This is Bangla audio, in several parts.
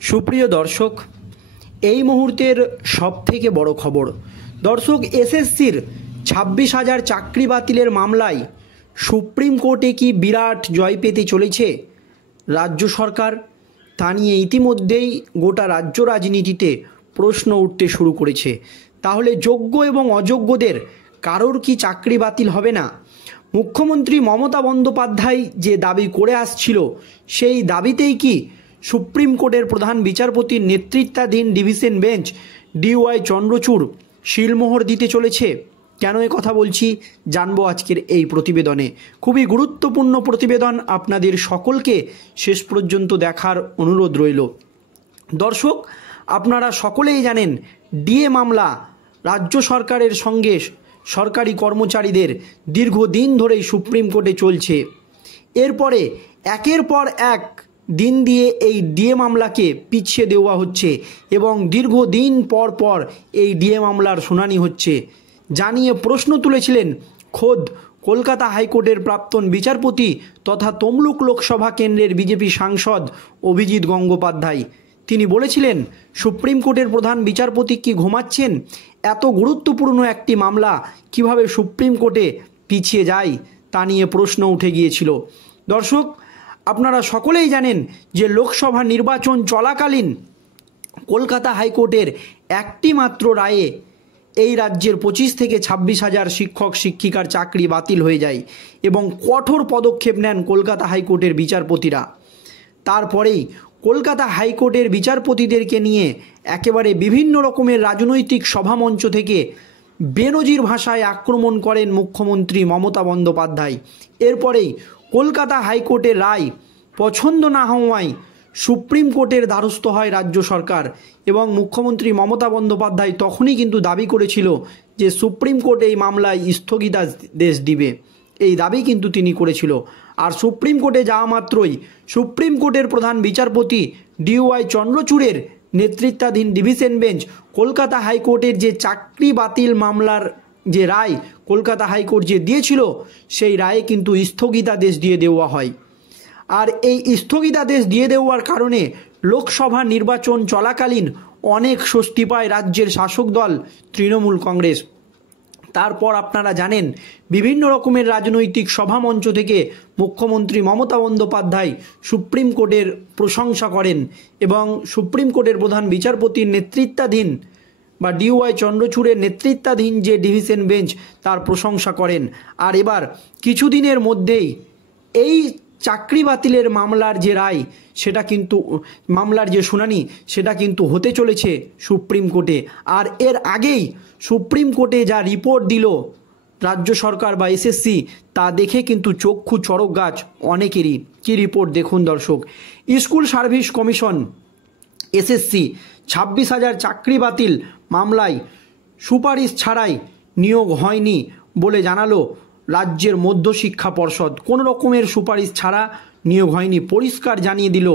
সুপ্রিয় দর্শক, এই মুহূর্তের সবথেকে বড় খবর। দর্শক, এসএসসির 26,000 চাকরি বাতিলের মামলায় সুপ্রিম কোর্টে কি বিরাট জয় পেতে চলেছে রাজ্য সরকার, তা নিয়ে ইতিমধ্যেই গোটা রাজ্য রাজনীতিতে প্রশ্ন উঠতে শুরু করেছে। তাহলে যোগ্য এবং অযোগ্যদের কারোর কি চাকরি বাতিল হবে না? মুখ্যমন্ত্রী মমতা বন্দ্যোপাধ্যায় যে দাবি করে আসছিল, সেই দাবিতেই কি সুপ্রিম কোর্টের প্রধান বিচারপতির নেতৃত্বাধীন ডিভিশন বেঞ্চ ডিওয়াই চন্দ্রচূড় শিলমোহর দিতে চলেছে? কেন এ কথা বলছি জানবো আজকের এই প্রতিবেদনে। খুবই গুরুত্বপূর্ণ প্রতিবেদন, আপনাদের সকলকে শেষ পর্যন্ত দেখার অনুরোধ রইল। দর্শক, আপনারা সকলেই জানেন ডিএ মামলা রাজ্য সরকারের সঙ্গে সরকারি কর্মচারীদের দীর্ঘদিন ধরেই সুপ্রিম কোর্টে চলছে। এরপরে একের পর এক দিন দিয়ে এই ডিএ মামলাকে পিছিয়ে দেওয়া হচ্ছে এবং দীর্ঘদিন পর পর এই ডিএ মামলার শুনানি হচ্ছে। জানিয়ে প্রশ্ন তুলেছিলেন খোদ কলকাতা হাইকোর্টের প্রাক্তন বিচারপতি তথা তমলুক লোকসভা কেন্দ্রের বিজেপি সাংসদ অভিজিৎ গঙ্গোপাধ্যায়। তিনি বলেছিলেন, সুপ্রিম কোর্টের প্রধান বিচারপতি কি ঘুমাচ্ছেন? এত গুরুত্বপূর্ণ একটি মামলা কিভাবে সুপ্রিম কোর্টে পিছিয়ে যায় তা নিয়ে প্রশ্ন উঠে গিয়েছিল। দর্শক, আপনারা সকলেই জানেন যে লোকসভা নির্বাচন চলাকালীন কলকাতা হাইকোর্টের একটি মাত্র রায়ে এই রাজ্যের 25 থেকে 26,000 শিক্ষক শিক্ষিকার চাকরি বাতিল হয়ে যায় এবং কঠোর পদক্ষেপ নেন কলকাতা হাইকোর্টের বিচারপতিরা। তারপরেই কলকাতা হাইকোর্টের বিচারপতিদেরকে নিয়ে একেবারে বিভিন্ন রকমের রাজনৈতিক সভামঞ্চ থেকে বেনজির ভাষায় আক্রমণ করেন মুখ্যমন্ত্রী মমতা বন্দ্যোপাধ্যায়। এরপরেই কলকাতা হাইকোর্টের রায় পছন্দ না হওয়ায় সুপ্রিম কোর্টের দ্বারস্থ হয় রাজ্য সরকার এবং মুখ্যমন্ত্রী মমতা বন্দ্যোপাধ্যায় তখনই কিন্তু দাবি করেছিল যে সুপ্রিম কোর্ট এই মামলায় স্থগিতাদেশ দিবে। এই দাবি কিন্তু তিনি করেছিল। আর সুপ্রিম কোর্টে যাওয়া মাত্রই সুপ্রিম কোর্টের প্রধান বিচারপতি ডিওয়াই চন্দ্রচূড়ের নেতৃত্বাধীন ডিভিশন বেঞ্চ কলকাতা হাইকোর্টের যে চাকরি বাতিল মামলার যে রায় কলকাতা হাইকোর্ট যে দিয়েছিল, সেই রায়ে কিন্তু স্থগিতাদেশ দিয়ে দেওয়া হয়। আর এই স্থগিতাদেশ দিয়ে দেওয়ার কারণে লোকসভা নির্বাচন চলাকালীন অনেক স্বস্তি পায় রাজ্যের শাসক দল তৃণমূল কংগ্রেস। তারপর আপনারা জানেন বিভিন্ন রকমের রাজনৈতিক সভামঞ্চ থেকে মুখ্যমন্ত্রী মমতা বন্দ্যোপাধ্যায় সুপ্রিম কোর্টের প্রশংসা করেন এবং সুপ্রিম কোর্টের প্রধান বিচারপতির নেতৃত্বাধীন বা ডিওয়াই চন্দ্রচূড়ের নেতৃত্বাধীন যে ডিভিশন বেঞ্চ তার প্রশংসা করেন। আর এবার কিছুদিনের মধ্যেই এই চাকরি বাতিলের মামলার যে রায়, সেটা কিন্তু মামলার যে শুনানি সেটা কিন্তু হতে চলেছে সুপ্রিম কোর্টে। আর এর আগেই সুপ্রিম কোর্টে যা রিপোর্ট দিল রাজ্য সরকার বা এসএসসি, তা দেখে কিন্তু চক্ষু চড়ক গাছ অনেকেরই। কি রিপোর্ট দেখুন দর্শক। স্কুল সার্ভিস কমিশন এসএসসি 26,000 চাকরি বাতিল মামলায় সুপারিশ ছাড়াই নিয়োগ হয়নি বলে জানালো রাজ্যের মধ্যশিক্ষা পর্ষদ। কোনো রকমের সুপারিশ ছাড়া নিয়োগ হয়নি, পরিষ্কার জানিয়ে দিল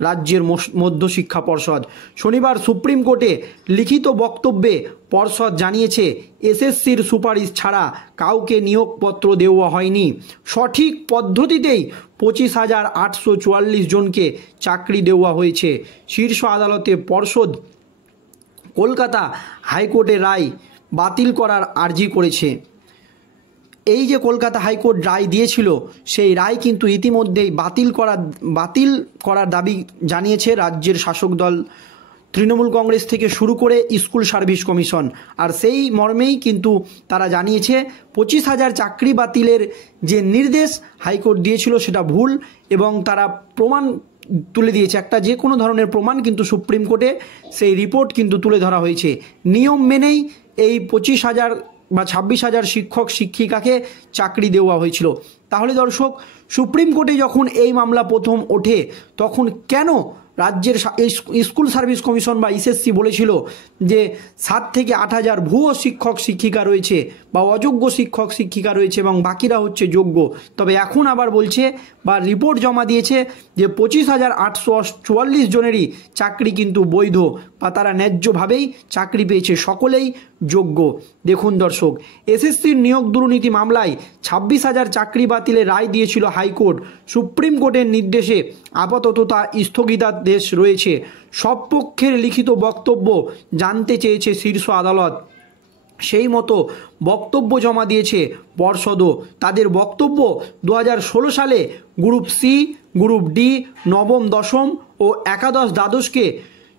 রাজ্যের মধ্যশিক্ষা পর্ষদ। শনিবার সুপ্রিম কোর্টে লিখিত বক্তব্যে পর্ষদ জানিয়েছে, এসএসসির সুপারিশ ছাড়া কাউকে নিয়োগপত্র দেওয়া হয়নি। সঠিক পদ্ধতিতেই 25,844 জনকে চাকরি দেওয়া হয়েছে। শীর্ষ আদালতে পর্ষদ কলকাতা হাইকোর্টের রায় বাতিল করার আর্জি করেছে। এই যে কলকাতা হাইকোর্ট রায় দিয়েছিল, সেই রায় কিন্তু ইতিমধ্যেই বাতিল করার দাবি জানিয়েছে রাজ্যের শাসক দল তৃণমূল কংগ্রেস থেকে শুরু করে স্কুল সার্ভিস কমিশন। আর সেই মর্মেই কিন্তু তারা জানিয়েছে 25,000 চাকরি বাতিলের যে নির্দেশ হাইকোর্ট দিয়েছিল সেটা ভুল এবং তারা প্রমাণ তুলে দিয়েছে। একটা যে কোনো ধরনের প্রমাণ কিন্তু সুপ্রিম কোর্টে সেই রিপোর্ট কিন্তু তুলে ধরা হয়েছে। নিয়ম মেনেই এই 25,000 বা 26,000 শিক্ষক শিক্ষিকাকে চাকরি দেওয়া হয়েছিল। তাহলে দর্শক, সুপ্রিম কোর্টে যখন এই মামলা প্রথম ওঠে, তখন কেন রাজ্যের স্কুল সার্ভিস কমিশন বা এসএসসি বলেছিল যে 7 থেকে 8,000 ভুয়ো শিক্ষক শিক্ষিকা রয়েছে বা অযোগ্য শিক্ষক শিক্ষিকা রয়েছে এবং বাকিরা হচ্ছে যোগ্য। তবে এখন আবার বলছে বা রিপোর্ট জমা দিয়েছে যে 25,844 জনেরই চাকরি কিন্তু বৈধ বা তারা ন্যায্যভাবেই চাকরি পেয়েছে, সকলেই যোগ্য। দেখুন দর্শক, এসএসসির নিয়োগ দুর্নীতি মামলায় 26,000 চাকরি বাতিলের রায় দিয়েছিল হাইকোর্ট। সুপ্রিম কোর্টের নির্দেশে আপাতত তা স্থগিতাদেশ জনাদেশ রয়েছে। সব পক্ষের লিখিত বক্তব্য জানতে চেয়েছে শীর্ষ আদালত। সেই মতো বক্তব্য জমা দিয়েছে পর্ষদও। তাদের বক্তব্য 2016 সালে গ্রুপ সি, গ্রুপ ডি, নবম দশম ও একাদশ দ্বাদশকে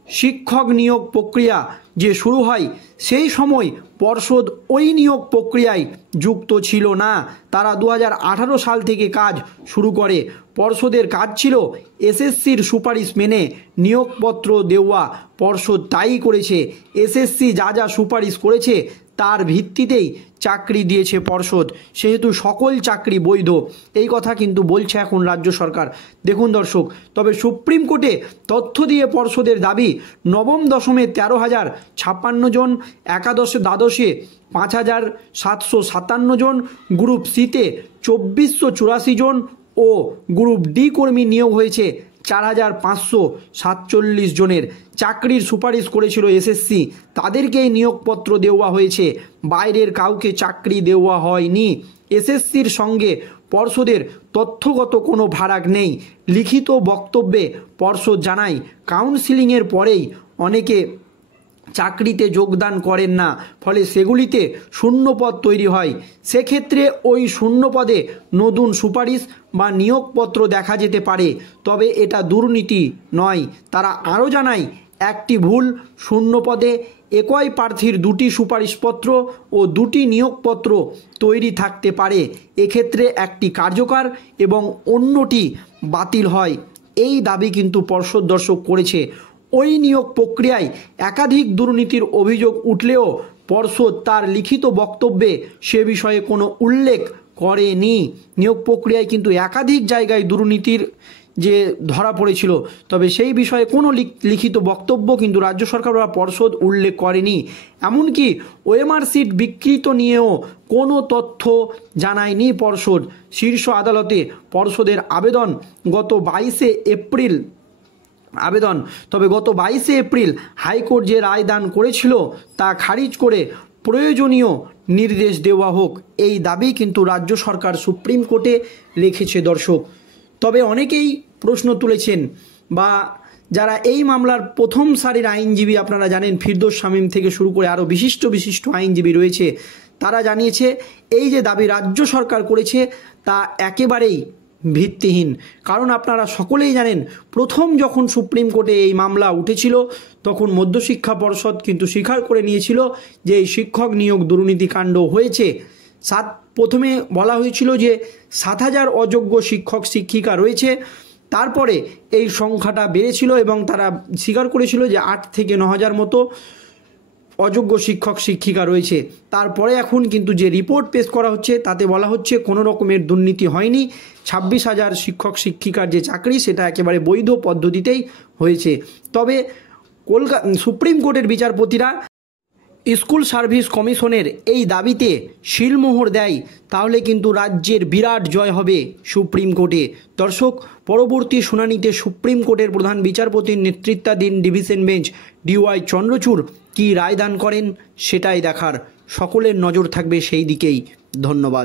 শিক্ষক নিয়োগ প্রক্রিয়া যে শুরু হয় সেই সময় পর্ষদ ওই নিয়োগ প্রক্রিয়ায় যুক্ত ছিল না। তারা 2018 সাল থেকে কাজ শুরু করে। পর্ষদের কাজ ছিল এসএসসির সুপারিশ মেনে নিয়োগপত্র দেওয়া। পর্ষদ তাই করেছে। এসএসসি যা যা সুপারিশ করেছে তার ভিত্তিতেই চাকরি দিয়েছে পর্ষদ, সেহেতু সকল চাকরি বৈধ, এই কথা কিন্তু বলছে এখন রাজ্য সরকার। দেখুন দর্শক, তবে সুপ্রিম কোর্টে তথ্য দিয়ে পর্ষদের দাবি নবম দশমে 13,056 জন, একাদশে দ্বাদশে 5,757 জন, গ্রুপ সিতে 2,484 জন ও গ্রুপ ডি কর্মী নিয়োগ হয়েছে 4,547 জনের। চাকরির সুপারিশ করেছিল এসএসসি, তাদেরকেই নিয়োগপত্র দেওয়া হয়েছে, বাইরের কাউকে চাকরি দেওয়া হয়নি। এসএসসির সঙ্গে পর্ষদের তথ্যগত কোনো ফারাক নেই। লিখিত বক্তব্যে পর্ষদ জানায় কাউন্সিলিংয়ের পরেই অনেকে চাকরিতে যোগদান করেন না, ফলে সেগুলিতে শূন্যপদ তৈরি হয়। সেক্ষেত্রে ওই শূন্যপদে নতুন সুপারিশ বা নিয়োগপত্র দেখা যেতে পারে, তবে এটা দুর্নীতি নয়। তারা আরও জানায় একটি ভুল শূন্যপদে একই প্রার্থীর দুটি সুপারিশপত্র ও দুটি নিয়োগপত্র তৈরি থাকতে পারে। এক্ষেত্রে একটি কার্যকর এবং অন্যটি বাতিল হয়। এই দাবি কিন্তু পর্ষদ দর্শক করেছে। ওই নিয়োগ প্রক্রিয়ায় একাধিক দুর্নীতির অভিযোগ উঠলেও পর্ষদ তার লিখিত বক্তব্যে সে বিষয়ে কোনো উল্লেখ করেনি। নিয়োগ প্রক্রিয়ায় কিন্তু একাধিক জায়গায় দুর্নীতির যে ধরা পড়েছিল, তবে সেই বিষয়ে কোনো লিখিত বক্তব্য কিন্তু রাজ্য সরকার বা পর্ষদ উল্লেখ করেনি। এমনকি ওএমআর সিট বিকৃত নিয়েও কোনো তথ্য জানায়নি পর্ষদ। শীর্ষ আদালতে পর্ষদের আবেদন গত 22 এপ্রিল তবে গত 22 এপ্রিল হাইকোর্ট যে রায় দান করেছিল তা খারিজ করে প্রয়োজনীয় নির্দেশ দেওয়া হোক, এই দাবি কিন্তু রাজ্য সরকার সুপ্রিম কোর্টে রেখেছে দর্শক। তবে অনেকেই প্রশ্ন তুলেছেন, বা যারা এই মামলার প্রথম সারির আইনজীবী, আপনারা জানেন ফিরদৌস শামীম থেকে শুরু করে আরও বিশিষ্ট আইনজীবী রয়েছে, তারা জানিয়েছে এই যে দাবি রাজ্য সরকার করেছে তা একেবারেই ভিত্তিহীন। কারণ আপনারা সকলেই জানেন প্রথম যখন সুপ্রিম কোর্টে এই মামলা উঠেছিল তখন মধ্যশিক্ষা পর্ষদ কিন্তু স্বীকার করে নিয়েছিল যে এই শিক্ষক নিয়োগ দুর্নীতিকাণ্ড হয়েছে। প্রথমে বলা হয়েছিল যে 7,000 অযোগ্য শিক্ষক শিক্ষিকা রয়েছে, তারপরে এই সংখ্যাটা বেড়েছিল এবং তারা স্বীকার করেছিল যে 8 থেকে 9,000 মতো অযোগ্য শিক্ষক শিক্ষিকা রয়েছে। তারপরে এখন কিন্তু যে রিপোর্ট পেশ করা হচ্ছে তাতে বলা হচ্ছে কোনো রকমের দুর্নীতি হয়নি, 26,000 শিক্ষক শিক্ষিকার যে চাকরি সেটা একেবারে বৈধ পদ্ধতিতেই হয়েছে। তবে সুপ্রিম কোর্টের বিচারপতিরা স্কুল সার্ভিস কমিশনের এই দাবিতে শিলমোহর দেয়, তাহলে কিন্তু রাজ্যের বিরাট জয় হবে সুপ্রিম কোর্টে। দর্শক, পরবর্তী শুনানিতে সুপ্রিম কোর্টের প্রধান বিচারপতির নেতৃত্বাধীন ডিভিশন বেঞ্চ ডিওয়াই চন্দ্রচূড় কী রায়দান করেন সেটাই দেখার। সকলের নজর থাকবে সেই দিকেই। ধন্যবাদ।